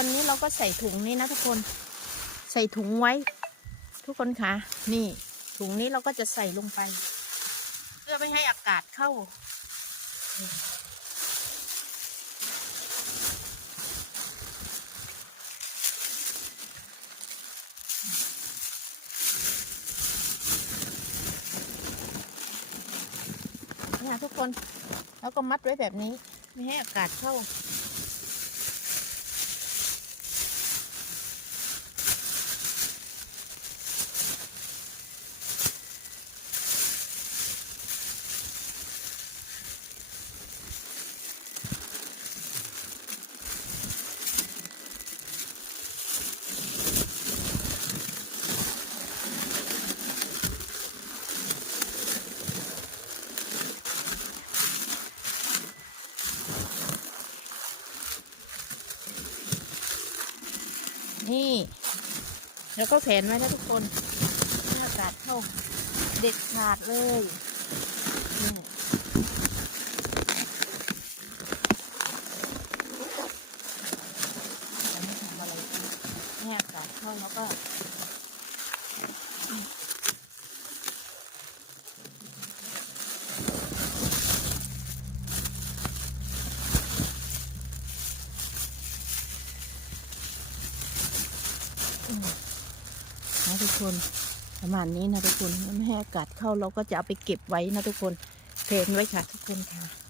คนนี้เราก็ใส่ถุงนี้นะทุกคน ใส่ถุงไว้ ทุกคนคะนี่ถุงนี้เราก็จะใส่ลงไป เพื่อไม่ให้อากาศเข้านี่เนี่ยทุกคน แล้วก็มัดไว้แบบนี้ ไม่ให้อากาศเข้า นี่ แล้วก็แขวนไว้นะทุกคนเมื่อกาดเข้าเด็ดขาดเลยนี่จะไม่ทำอะไรอีกให้อากาศเข้าแล้วก็ นะทุกคนประมาณนี้นะทุกคนไม่ให้อากาศเข้าเราก็จะเอาไปเก็บไว้นะทุกคนเพนไว้ค่ะทุกคนค่ะ